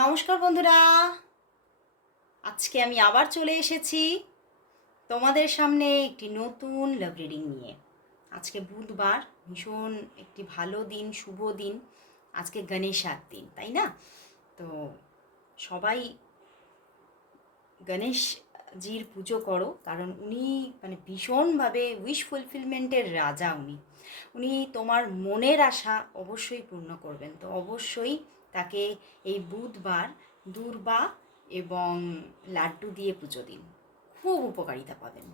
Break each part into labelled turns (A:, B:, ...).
A: নমস্কার বন্ধুরা। আজকে আমি আবার চলে এসেছি তোমাদের সামনে একটি নতুন লাভ রিডিং নিয়ে। আজকে বুধবার, ভীষণ একটি ভালো দিন, শুভ দিন। আজকে গণেশার দিন, তাই না? তো সবাই গণেশজির পুজো করো, কারণ উনি মানে ভীষণভাবে উইশ ফুলফিলমেন্টের রাজা উনি। উনি তোমার মনের আশা অবশ্যই পূর্ণ করবেন। তো অবশ্যই তাকে এই বুধবার দুর্বা এবং লাড্ডু দিয়ে পুজো দিন। খুব উপকারিতা পাবেন।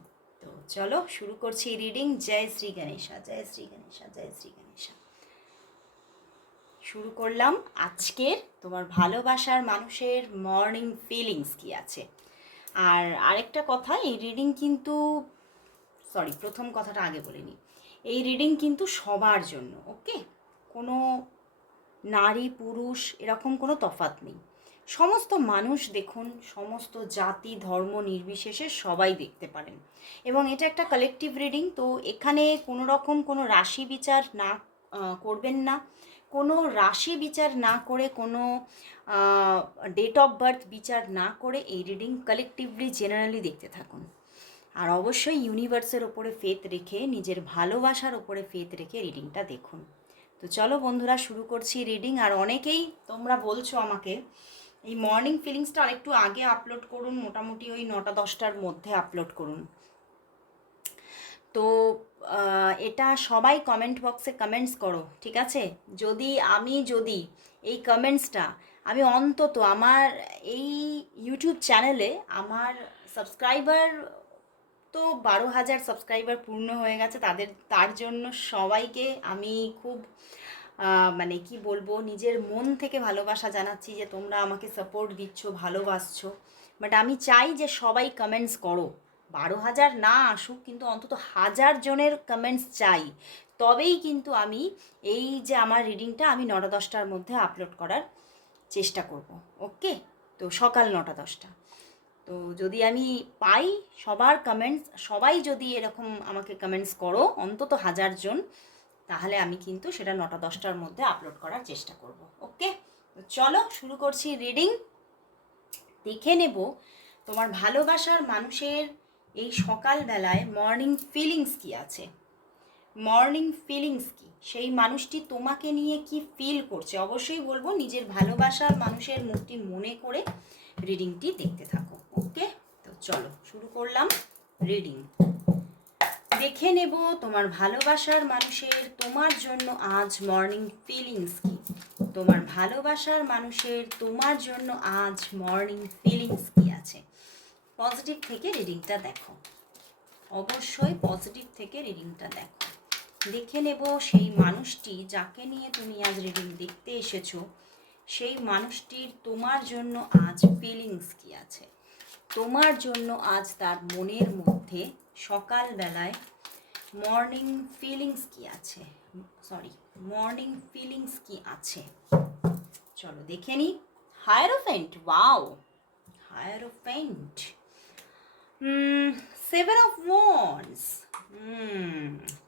A: তো চলো শুরু করছি রিডিং জয় শ্রী গণেশা, জয় শ্রী গণেশা, জয় শ্রী গণেশা। শুরু করলাম আজকের তোমার ভালোবাসার মানুষের মর্নিং ফিলিংস কি আছে? আর আরেকটা কথা, এই রিডিং কিন্তু সরি প্রথম কথাটা আগে বলিনি এই রিডিং কিন্তু সবার জন্য ওকে কোনো নারী, পুরুষ এরকম কোনো তফাত নেই। সমস্ত মানুষ দেখুন, সমস্ত জাতি, ধর্ম নির্বিশেষে সবাই দেখতে পারেন। এবং এটা একটা কালেকটিভ রিডিং তো এখানে কোনো রকম কোনো রাশি বিচার না করবেন না। কোনো রাশি বিচার না করে, কোনো ডেট অফ বার্থ বিচার না করে এই রিডিং কালেকটিভলি জেনারেলি দেখতে থাকুন। আর অবশ্যই ইউনিভার্সের ওপরে ফেথ রেখে, নিজের ভালোবাসার ওপরে ফেথ রেখে রিডিংটা দেখুন। তো চলো বন্ধুরা, শুরু করছি রিডিং আর অনেকেই তোমরা বলছো আমাকে, এই মর্নিং ফিলিংসটা আরেকটু আগে আপলোড করুন, মোটামুটি ওই নটা দশটার মধ্যে আপলোড করুন। তো এটা সবাই কমেন্ট বক্সে কমেন্টস করো, ঠিক আছে? যদি, আমি যদি এই কমেন্টসটা আমি অন্তত আমার এই ইউটিউব চ্যানেলে আমার সাবস্ক্রাইবার তো বারো হাজার সাবস্ক্রাইবার পূর্ণ হয়ে গেছে। তাদের, তার জন্য সবাইকে আমি খুব মানে কি বলব, নিজের মন থেকে ভালোবাসা জানাচ্ছি যে তোমরা আমাকে সাপোর্ট দিচ্ছ, ভালোবাসছো। বাট আমি চাই যে সবাই কমেন্টস করো। বারো হাজার না আসুক, কিন্তু অন্তত হাজার জনের কমেন্টস চাই। তবেই কিন্তু আমি এই যে আমার রিডিংটা আমি নটা দশটার মধ্যে আপলোড করার চেষ্টা করব। ওকে তো সকাল নটা দশটা। তো যদি আমি পাই সবার কমেন্টস সবাই যদি এরকম আমাকে কমেন্টস করো, অন্তত হাজার জন, তাহলে আমি কিন্তু সেটা নটা দশটার মধ্যে আপলোড করার চেষ্টা করব ওকে চলো শুরু করছি রিডিং দেখে নেব তোমার ভালোবাসার মানুষের এই সকালবেলায় মর্নিং ফিলিংস কি আছে? মর্নিং ফিলিংস কি? সেই মানুষটি তোমাকে নিয়ে কি ফিল করছে? অবশ্যই বলব, নিজের ভালোবাসার মানুষের মুখটি মনে করে রিডিংটি দেখতে থাকো। ওকে? তো চলো, শুরু করলাম রিডিং দেখে নেব তোমার ভালোবাসার মানুষের, তোমার জন্য আজ মর্নিং ফিলিংস কি? তোমার ভালোবাসার মানুষের, তোমার জন্য আজ মর্নিং ফিলিংস কি আছে? পজিটিভ থেকে রিডিংটা দেখো। অবশ্যই পজিটিভ থেকে রিডিংটা দেখো। দেখে নেব সেই মানুষটি যাকে নিয়ে তুমি আজ রিডিং দেখতে এসেছ, সেই মানুষটির তোমার জন্য আজ ফিলিংস কি আছে? তোমার জন্য আজ তার মনের মধ্যে সকালবেলায় মর্নিং ফিলিংস কি আছে? সরি মর্নিং ফিলিংস কি আছে? চলো দেখে নি। Hierophant wow hierophant seven of wands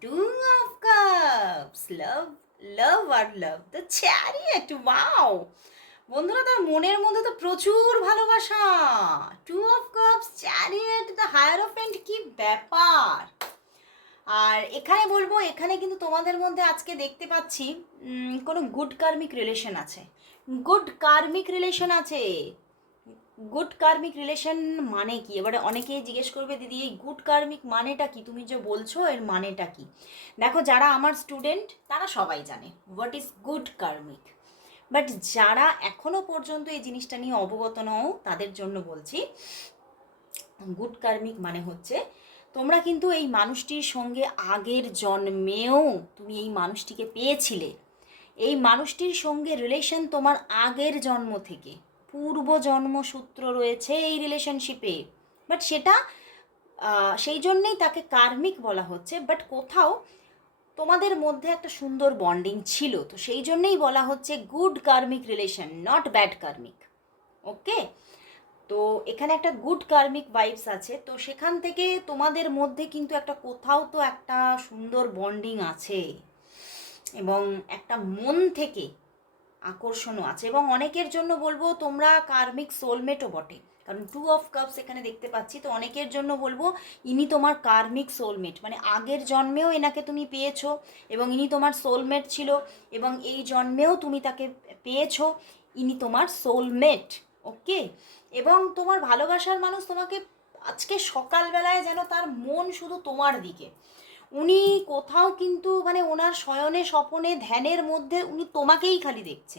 A: two of cups love love R love the chariot wow বন্ধুরা, তার মনের মধ্যে তো প্রচুর ভালোবাসা। Two of cups chariot the hierophant কি ব্যাপার? আর এখানে বলব, এখানে কিন্তু তোমাদের মধ্যে আজকে দেখতে পাচ্ছি কোনো গুড কার্মিক রিলেশন আছে। গুড কার্মিক রিলেশন আছে। গুড কার্মিক রিলেশন মানে কি? এবারে অনেকেই জিজ্ঞেস করবে, দিদি, এই গুড কার্মিক মানেটা কি? তুমি যে বলছো, এর মানেটা কি? দেখো, যারা আমার স্টুডেন্ট তারা সবাই জানে what is good karmic but যারা এখনও পর্যন্ত এই জিনিসটা নিয়ে অবগত নও, তাদের জন্য বলছি, গুড কার্মিক মানে হচ্ছে, তোমরা কিন্তু এই মানুষটির সঙ্গে আগের জন্মেও তুমি এই মানুষটিকে পেয়েছিলে। এই মানুষটির সঙ্গে রিলেশন তোমার আগের জন্ম থেকে। পূর্ব জন্মসূত্র রয়েছে এই রিলেশনশিপে বাট সেটা সেই জন্যেই তাকে কার্মিক বলা হচ্ছে। বাট কোথাও তোমাদের মধ্যে একটা সুন্দর বন্ডিং ছিল, তো সেই জন্যেই বলা হচ্ছে good karmic relation not bad karmic okay তো এখানে একটা গুড কার্মিক ভাইবস আছে, তো সেখান থেকে তোমাদের মধ্যে কিন্তু একটা কোথাও তো একটা সুন্দর বন্ডিং আছে, এবং একটা মন থেকে আকর্ষণও আছে, এবং অনেকের জন্য বলব তোমরা কার্মিক সোলমেটও বটে। কারণ টু অফ কাপস এখানে দেখতে পাচ্ছি, তো অনেকের জন্য বলব, ইনি তোমার কার্মিক সোলমেট মানে আগের জন্মেও এনাকে তুমি পেয়েছ এবং ইনি তোমার সোলমেট ছিল এবং এই জন্মেও তুমি তাকে পেয়েছ, ইনি তোমার সোলমেট ওকে এবং তোমার ভালোবাসার মানুষ তোমাকে আজকে সকালবেলায় যেন তার মন শুধু তোমার দিকে। উনি কোথাও কিন্তু মানে ওনার শয়নে স্বপনে ধ্যানের মধ্যে উনি তোমাকেই খালি দেখছে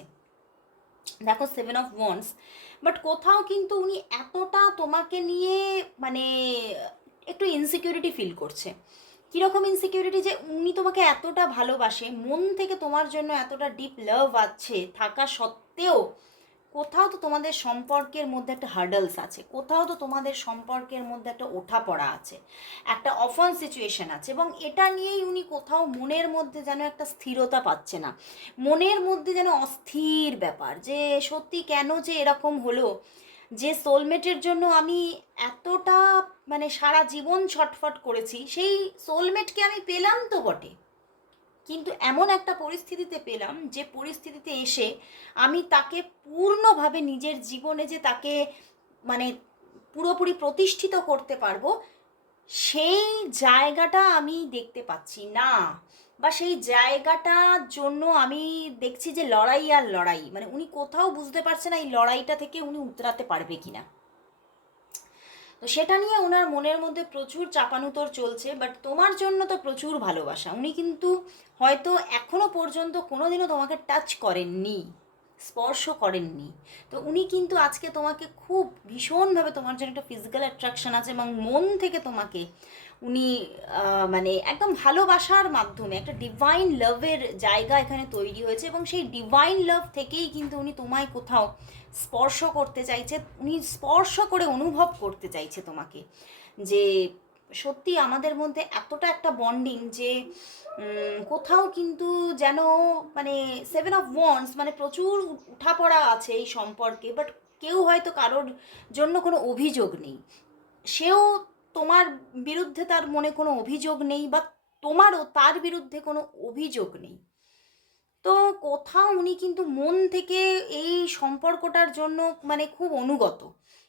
A: দেখো সেভেন অফ ওয়ান্স বাট কোথাও কিন্তু উনি এতটা তোমাকে নিয়ে মানে একটু ইনসিকিউরিটি ফিল করছে। কীরকম ইনসিকিউরিটি যে উনি তোমাকে এতটা ভালোবাসে, মন থেকে তোমার জন্য এতটা ডিপ লাভ আছে থাকা সত্ত্বেও কোথাও তো তোমাদের সম্পর্কের মধ্যে একটা হার্ডলস আছে, কোথাও তো তোমাদের সম্পর্কের মধ্যে একটা ওঠা পড়া আছে, একটা অফান সিচুয়েশন আছে এবং এটা নিয়েই উনি কোথাও মনের মধ্যে যেন একটা স্থিরতা পাচ্ছে না। মনের মধ্যে যেন অস্থির ব্যাপার, যে সত্যি কেন যে এরকম হলো, যে সোলমেটের জন্য আমি এতটা মানে সারা জীবন ছটফট করেছি, সেই সোলমেটকে আমি পেলাম তো বটে। কিন্তু এমন একটা পরিস্থিতিতে পেলাম যে পরিস্থিতিতে এসে আমি তাকে পূর্ণভাবে নিজের জীবনে যে তাকে মানে পুরোপুরি প্রতিষ্ঠিত করতে পারব, সেই জায়গাটা আমি দেখতে পাচ্ছি না। বা সেই জায়গাটার জন্য আমি দেখছি যে লড়াই আর লড়াই মানে উনি কোথাও বুঝতে পারছে না এই লড়াইটা থেকে উনি উতরাতে পারবে কিনা। তো সেটা নিয়ে ওনার মনের মধ্যে প্রচুর চাপানুতর চলছে বাট তোমার জন্য তো প্রচুর ভালোবাসা। উনি কিন্তু হয়তো এখনও পর্যন্ত কোনোদিনও তোমাকে টাচ করেননি, স্পর্শ করেননি। তো উনি কিন্তু আজকে তোমাকে খুব ভীষণভাবে তোমার জন্য একটা ফিজিক্যাল অ্যাট্রাকশন আছে এবং মন থেকে তোমাকে উনি মানে একদম ভালোবাসার মাধ্যমে, একটা ডিভাইন লাভের জায়গা এখানে তৈরি হয়েছে এবং সেই ডিভাইন লাভ থেকেই কিন্তু উনি তোমায় কোথাও স্পর্শ করতে চাইছে, উনি স্পর্শ করে অনুভব করতে চাইছে তোমাকে। যে সত্যি আমাদের মধ্যে এতটা একটা বন্ডিং যে কোথাও কিন্তু যেন মানে সেভেন অফ ওয়ান্স মানে প্রচুর উঠাপড়া আছে এই সম্পর্কে বাট কেউ হয়তো কারোর জন্য কোনো অভিযোগ নেই। সেও তোমার বিরুদ্ধে তার মনে কোনো অভিযোগ নেই বা তোমারও তার বিরুদ্ধে কোনো অভিযোগ নেই। তো কোথাও উনি কিন্তু মন থেকে এই সম্পর্কটার জন্য মানে খুব অনুগত।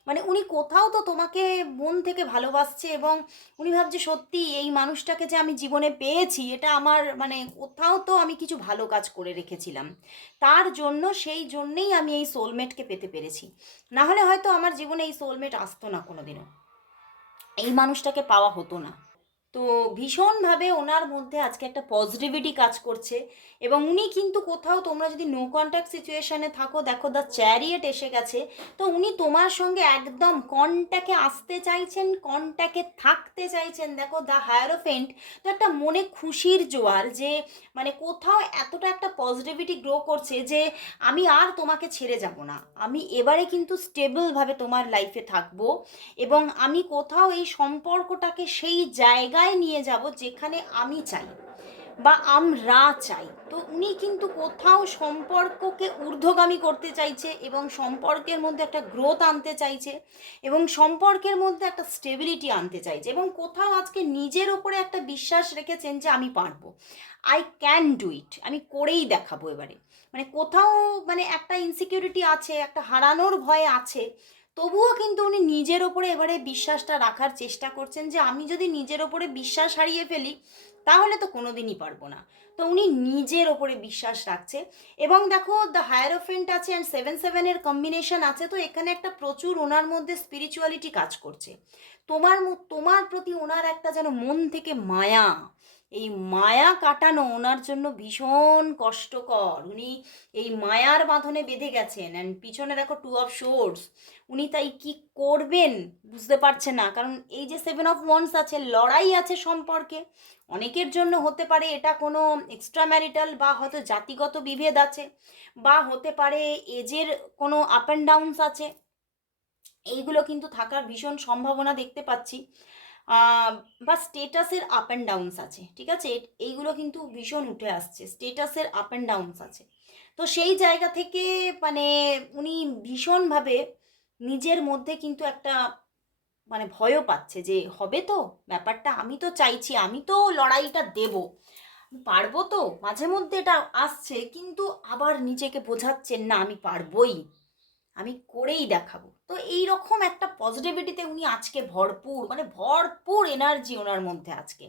A: মানে উনি কোথাও তো তোমাকে মন থেকে ভালোবাসছে এবং উনি ভাবছে, সত্যি এই মানুষটাকে যে আমি জীবনে পেয়েছি, এটা আমার মানে কোথাও তো আমি কিছু ভালো কাজ করে রেখেছিলাম। তার জন্য, সেই জন্যেই আমি এই সোলমেটকে পেতে পেরেছি। না হলে হয়তো আমার জীবনে এই সোলমেট আসতো না কোনোদিনও। এই মানুষটাকে পাওয়া হতো না। তো ভীষণভাবে ওনার মধ্যে আজকে একটা পজিটিভিটি কাজ করছে এবং উনি কিন্তু কোথাও তোমরা যদি নো কন্ট্যাক্ট সিচুয়েশানে থাকো, দেখো দ্য চ্যারিয়েট এসে গেছে। তো উনি তোমার সঙ্গে একদম কন্ট্যাক্টে আসতে চাইছেন কন্ট্যাক্টে থাকতে চাইছেন। দেখো দ্য হায়ারোফেন্ট তো একটা মনে খুশির জোয়ার যে মানে কোথাও এতটা একটা পজিটিভিটি গ্রো করছে যে, আমি আর তোমাকে ছেড়ে যাব না। আমি এবারে কিন্তু স্টেবলভাবে তোমার লাইফে থাকব এবং আমি কোথাও এই সম্পর্কটাকে সেই জায়গায় নিয়ে যাব যেখানে আমি চাই বা আমরা চাই। তো উনি কিন্তু কোথাও সম্পর্ককে ঊর্ধ্বগামী করতে চাইছে এবং সম্পর্কের মধ্যে একটা গ্রোথ আনতে চাইছে এবং সম্পর্কের মধ্যে একটা স্টেবিলিটি আনতে চাইছে এবং কোথাও আজকে নিজের ওপরে একটা বিশ্বাস রেখেছেন যে আমি পারব। আই ক্যান ডু ইট আমি করেই দেখাবো এবারে। মানে কোথাও মানে একটা ইনসিকিউরিটি আছে, একটা হারানোর ভয় আছে তবুও কিন্তু উনি নিজের ওপরে এবারে বিশ্বাসটা রাখার চেষ্টা করছেন যে আমি যদি নিজের ওপরে বিশ্বাস হারিয়ে ফেলি, তাহলে তো কোনোদিনই পারব না। তো উনি নিজের ওপরে বিশ্বাস রাখছে এবং দেখো দ্য হায়ারোফেন্ট আছে অ্যান্ড সেভেন সেভেনের কম্বিনেশন আছে, তো এখানে একটা প্রচুর ওনার মধ্যে স্পিরিচুয়ালিটি কাজ করছে। তোমার তোমার প্রতি ওনার একটা যেন মন থেকে মায়া, এই মায়া কাটানো ওনার জন্য ভীষণ কষ্টকর। উনি এই মায়ার বাঁধনে বেঁধে গেছেন অ্যান্ড পিছনে দেখো টু অফ শোর্স উনি তাই কি করবেন বুঝতে পারছে না। কারণ এই যে সেভেন অফ ওয়ান্স আছে, লড়াই আছে সম্পর্কে, অনেকের জন্য হতে পারে এটা কোনো এক্সট্রা ম্যারিটাল বা হয়তো জাতিগত বিভেদ আছে, বা হতে পারে এজের কোনো আপ অ্যান্ড ডাউনস আছে। এইগুলো কিন্তু থাকার ভীষণ সম্ভাবনা দেখতে পাচ্ছি। বা স্টেটাসের আপ অ্যান্ড ডাউনস আছে, ঠিক আছে? এইগুলো কিন্তু ভীষণ উঠে আসছে স্টেটাসের আপ অ্যান্ড ডাউনস আছে। তো সেই জায়গা থেকে মানে উনি ভীষণভাবে নিজের মধ্যে কিন্তু একটা মানে ভয়ও পাচ্ছে যে হবে তো? ব্যাপারটা আমি তো চাইছি, আমি তো লড়াইটা দেব। পারব তো? মাঝে মধ্যে এটা আসছে, কিন্তু আবার নিজেকে বোঝাচ্ছেন, না, আমি পারবই। আমি করেই দেখাবো। তো এই রকম একটা পজিটিভিটিতে উনি আজকে ভরপুর মানে ভরপুর এনার্জি ওনার মধ্যে আজকে।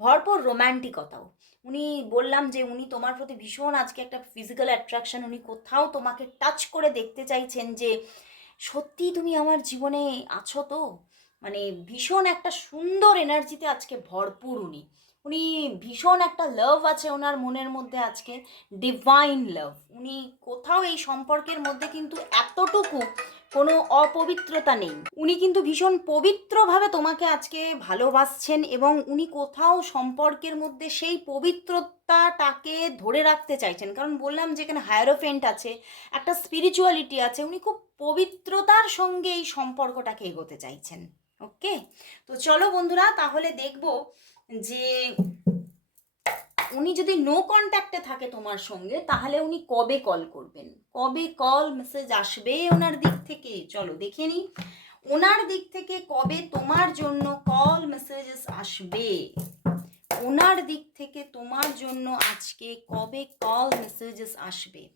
A: ভরপুর রোম্যান্টিকতাও উনি বললাম যে, উনি তোমার প্রতি ভীষণ আজকে একটা ফিজিক্যাল অ্যাট্রাকশন উনি কোথাও তোমাকে টাচ করে দেখতে চাইছেন যে সত্যি তুমি আমার জীবনে আছো তো? মানে ভীষণ একটা সুন্দর এনার্জিতে আজকে ভরপুর উনি। উনি ভীষণ একটা লাভ আছে ওনার মনের মধ্যে আজকে ডিভাইন লাভ উনি কোথাও এই সম্পর্কের মধ্যে কিন্তু এতটুকু কোনো অপবিত্রতা নেই। উনি কিন্তু ভীষণ পবিত্রভাবে তোমাকে আজকে ভালোবাসছেন এবং উনি কোথাও সম্পর্কের মধ্যে সেই পবিত্রতাটাকে ধরে রাখতে চাইছেন। কারণ বললাম যে এখানে হায়ারোফেন্ট আছে, একটা স্পিরিচুয়ালিটি আছে, উনি খুব পবিত্রতার সঙ্গে এই সম্পর্কটাকে এগোতে চাইছেন। ওকে তো চলো বন্ধুরা, তাহলে দেখব যে উনি যদি নো কন্ট্যাক্টে থাকে তোমার সঙ্গে, তাহলে উনি কবে কল করবেন? কবে কল মেসেজ আসবে ওনার দিক থেকে? চলো দেখে নিই। ওনার দিক থেকে কবে তোমার জন্য কল মেসেজেস আসবে? ওনার দিক থেকে তোমার জন্য আজকে কবে কল মেসেজেস আসবে?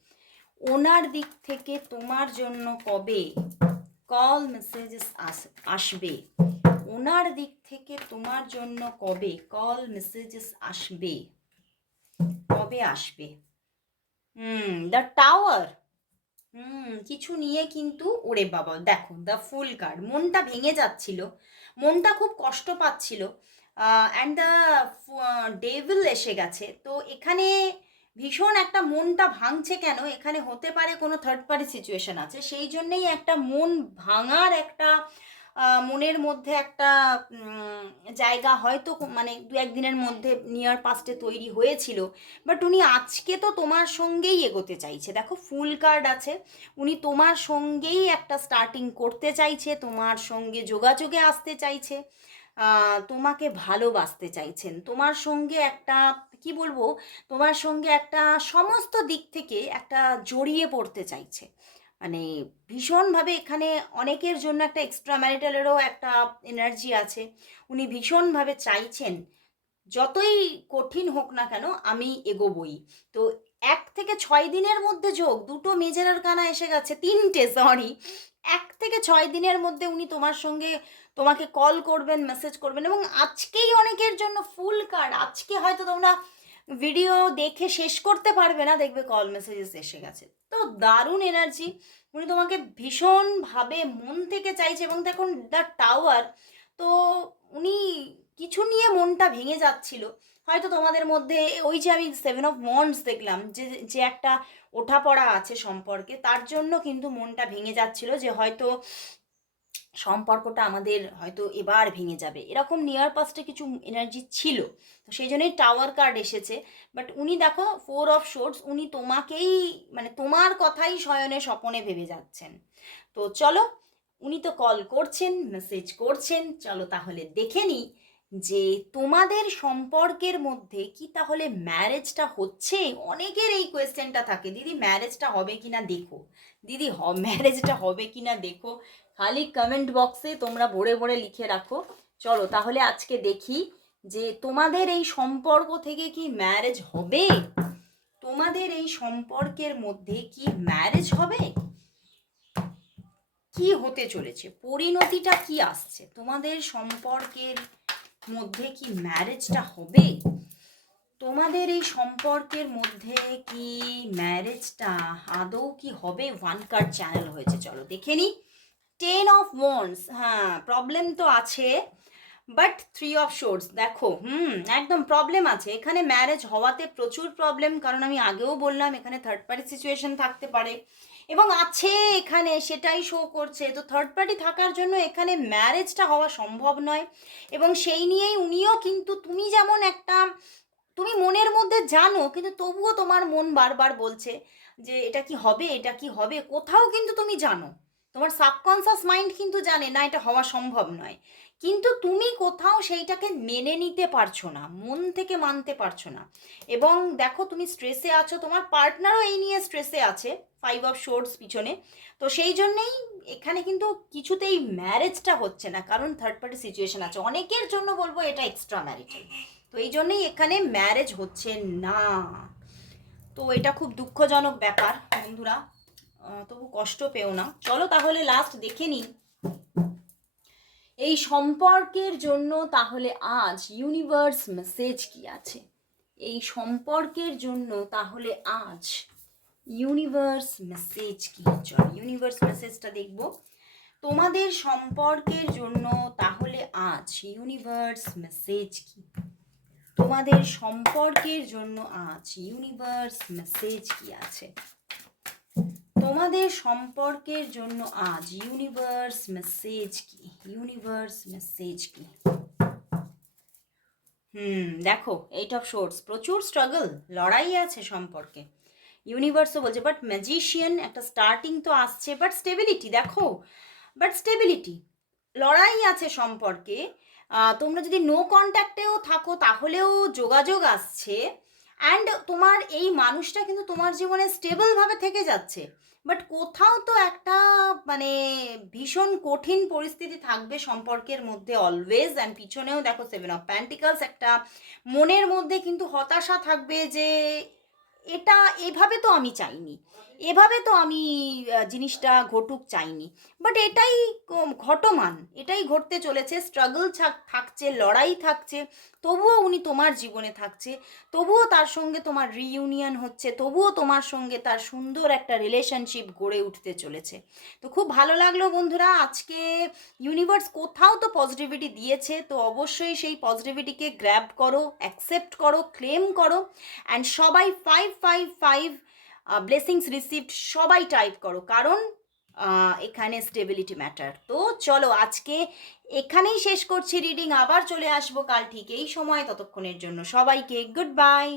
A: ওনার দিক থেকে তোমার জন্য কবে কল মেসেজেস আসবে? ওনার দিক থেকে তোমার জন্য কবে কল মেসেজেস আসবে? কবে আসবে? হুম দ্য টাওয়ার হুম, কিছু নিয়ে কিন্তু, ওরে বাবা, দেখো দ্য ফুল কার্ড মনটা ভেঙে যাচ্ছিল, মনটা খুব কষ্ট পাচ্ছিল অ্যান্ড দ্য ডেভিল এসে গেছে, তো এখানে ভীষণ একটা মনটা ভাঙছে কেন? এখানে হতে পারে কোনো থার্ড পার্টি সিচুয়েশন আছে, সেই জন্যেই একটা মন ভাঙার একটা মনের মধ্যে একটা জায়গা হয়তো মানে দু একদিনের মধ্যে নিয়ার পাস্টে তৈরি হয়েছিল। বাট উনি আজকে তো তোমার সঙ্গেই এগোতে চাইছে। দেখো ফুল কার্ড আছে। উনি তোমার সঙ্গেই একটা স্টার্টিং করতে চাইছে, তোমার সঙ্গে যোগাযোগে আসতে চাইছে তোমাকে ভালোবাসতে চাইছেন। তোমার সঙ্গে একটা, কি বলব? তোমার সঙ্গে একটা সমস্ত দিক থেকে একটা জড়িয়ে পড়তে চাইছে। মানে ভীষণভাবে এখানে অনেকের জন্য একটা এক্সট্রা ম্যারিটালেরও একটা এনার্জি আছে। উনি ভীষণভাবে চাইছেন, যতই কঠিন হোক না কেন আমি এগোবই। তো এক থেকে ছয় দিনের মধ্যে যোগ, দুটো মেজেরার কানা এসে গেছে, তিনটে সরি এক থেকে ছয় দিনের মধ্যে উনি তোমার সঙ্গে তোমাকে কল করবেন মেসেজ করবেন এবং আজকেই অনেকের জন্য ফুল কার্ড আজকে হয়তো তোমরা ভিডিও দেখে শেষ করতে পারবে না, দেখবে কল মেসেজেস এসে গেছে। তো দারুণ এনার্জি উনি তোমাকে ভীষণভাবে মন থেকে চাইছে এবং দেখুন দ্য টাওয়ার তো উনি কিছু নিয়ে মনটা ভেঙে যাচ্ছিল। হয়তো তোমাদের মধ্যে ওই যে আমি সেভেন অফ মন্ডস দেখলাম, যে যে একটা ওঠাপড়া আছে সম্পর্কে, তার জন্য কিন্তু মনটা ভেঙে যাচ্ছিল যে হয়তো সম্পর্কটা আমাদের হয়তো এবার ভেঙে যাবে। এরকম নিয়ার পাস্টে কিছু এনার্জি ছিল, তো সেই জন্যই টাওয়ার কার্ড এসেছে। বাট উনি দেখো ফোর অফ শোর্টস উনি তোমাকেই মানে তোমার কথাই শয়নে স্বপনে ভেবে যাচ্ছেন। তো চলো, উনি তো কল করছেন মেসেজ করছেন, চলো তাহলে দেখে নিই যে তোমাদের সম্পর্কের মধ্যে কি তাহলে ম্যারেজটা হচ্ছে? অনেকের এই কোয়েশ্চেনটা থাকে, দিদি ম্যারেজটা হবে কিনা দেখো। দিদি ম্যারেজটা হবে কিনা দেখো। খালি কমেন্ট বক্সে তোমরা ভরে ভরে লিখে রাখো। চলো তাহলে আজকে দেখি যে তোমাদের এই সম্পর্ক থেকে কি ম্যারেজ হবে? তোমাদের এই সম্পর্কের মধ্যে কি ম্যারেজ হবে? কি হতে চলেছে? পরিণতিটা কি আসছে? তোমাদের সম্পর্কের মধ্যে কি ম্যারেজটা হবে? তোমাদের এই সম্পর্কের মধ্যে কি ম্যারেজটা আদৌ কি হবে? ওয়ান কার্ড চ্যানেল হয়েছে। চলো দেখে নিই। টেন অফ ওয়ান্স হ্যাঁ প্রবলেম তো আছে বাট থ্রি অফ শোর্স দেখো, হুম, একদম প্রবলেম আছে। এখানে ম্যারেজ হওয়াতে প্রচুর প্রবলেম কারণ আমি আগেও বললাম, এখানে থার্ড পার্টি সিচুয়েশন থাকতে পারে। এবং আছে এখানে, সেটাই শো করছে। তো থার্ড পার্টি থাকার জন্য এখানে ম্যারেজটা হওয়া সম্ভব নয়। এবং সেই নিয়েই উনিও কিন্তু, তুমি যেমন একটা, তুমি মনের মধ্যে জানো, কিন্তু তবুও তোমার মন বারবার বলছে যে, এটা কি হবে? এটা কি হবে? কোথাও কিন্তু তুমি জানো। তোমার সাবকনসিয়াস মাইন্ড কিন্তু জানে, না, এটা হওয়া সম্ভব নয়। কিন্তু তুমি কোথাও সেইটাকে মেনে নিতে পারছ না, মন থেকে মানতে পারছ না। এবং দেখো, তুমি স্ট্রেসে আছো, তোমার পার্টনারও এই নিয়ে স্ট্রেসে আছে ফাইভ অফ শোর্টস পিছনে। তো সেই জন্যেই এখানে কিন্তু কিছুতেই ম্যারেজটা হচ্ছে না, কারণ থার্ড পার্টি সিচুয়েশন আছে। অনেকের জন্য বলব এটা এক্সট্রা ম্যারিটাল তো এই জন্যেই এখানে ম্যারেজ হচ্ছে না। তো এটা খুব দুঃখজনক ব্যাপার, বন্ধুরা। তবু কষ্ট পেও না। চলো তাহলে লাস্ট দেখে নিই। এই সম্পর্কের জন্য তাহলে আজ ইউনিভার্স মেসেজ কি আছে? এই সম্পর্কের জন্য তাহলে আজ ইউনিভার্স মেসেজ কি? চল ইউনিভার্স মেসেজটা দেখব। তোমাদের সম্পর্কের জন্য তাহলে আজ ইউনিভার্স মেসেজ কি? তোমাদের সম্পর্কের জন্য আজ ইউনিভার্স মেসেজ কি আছে? তোমাদের সম্পর্কের জন্য আজ ইউনিভার্স মেসেজ কি? ইউনিভার্স মেসেজ কি? হুম, দেখো এইট অফ শোর্টস প্রচুর স্ট্রাগল লড়াই আছে সম্পর্কে। ইউনিভার্সও বলছে বাট ম্যাজিশিয়ান একটা স্টার্টিং তো আসছে বাট স্টেবিলিটি দেখো বাট স্টেবিলিটি লড়াই আছে সম্পর্কে। তোমরা যদি নো কন্ট্যাক্টেও থাকো, তাহলেও যোগাযোগ আসছে। অ্যান্ড তোমার এই মানুষটা কিন্তু তোমার জীবনে স্টেবলভাবে থেকে যাচ্ছে। বাট কোথাও তো একটা মানে ভীষণ কঠিন পরিস্থিতি থাকবে সম্পর্কের মধ্যে অলওয়েজ অ্যান্ড পিছনেও দেখো সেভেন অফ প্যান্টিকালস একটা মনের মধ্যে কিন্তু হতাশা থাকবে যে এটা এভাবে তো আমি চাইনি। এভাবে তো আমি জিনিসটা ঘটুক চাইনি। বাট এটাই ঘটমান। এটাই ঘটতে চলেছে। স্ট্রাগল থাকছে, লড়াই থাকছে। তবুও উনি তোমার জীবনে থাকছে। তবুও তার সঙ্গে তোমার রিইউনিয়ন হচ্ছে। তবুও তোমার সঙ্গে তার সুন্দর একটা রিলেশনশিপ গড়ে উঠতে চলেছে। তো খুব ভালো লাগল বন্ধুরা। আজকে ইউনিভার্স কোথাও তো পজিটিভিটি দিয়েছে। তো অবশ্যই সেই পজিটিভিটিকে গ্র্যাব করো অ্যাকসেপ্ট করো ক্লেম করো। অ্যান্ড সবাই five five five blessings received সবাই টাইপ করো, কারণ এখানে স্টেবিলিটি ম্যাটার তো চলো আজকে এখানেই শেষ করছি রিডিং আবার চলে আসব কাল ঠিক এই সময়, ততক্ষণের জন্য সবাইকে গুড বাই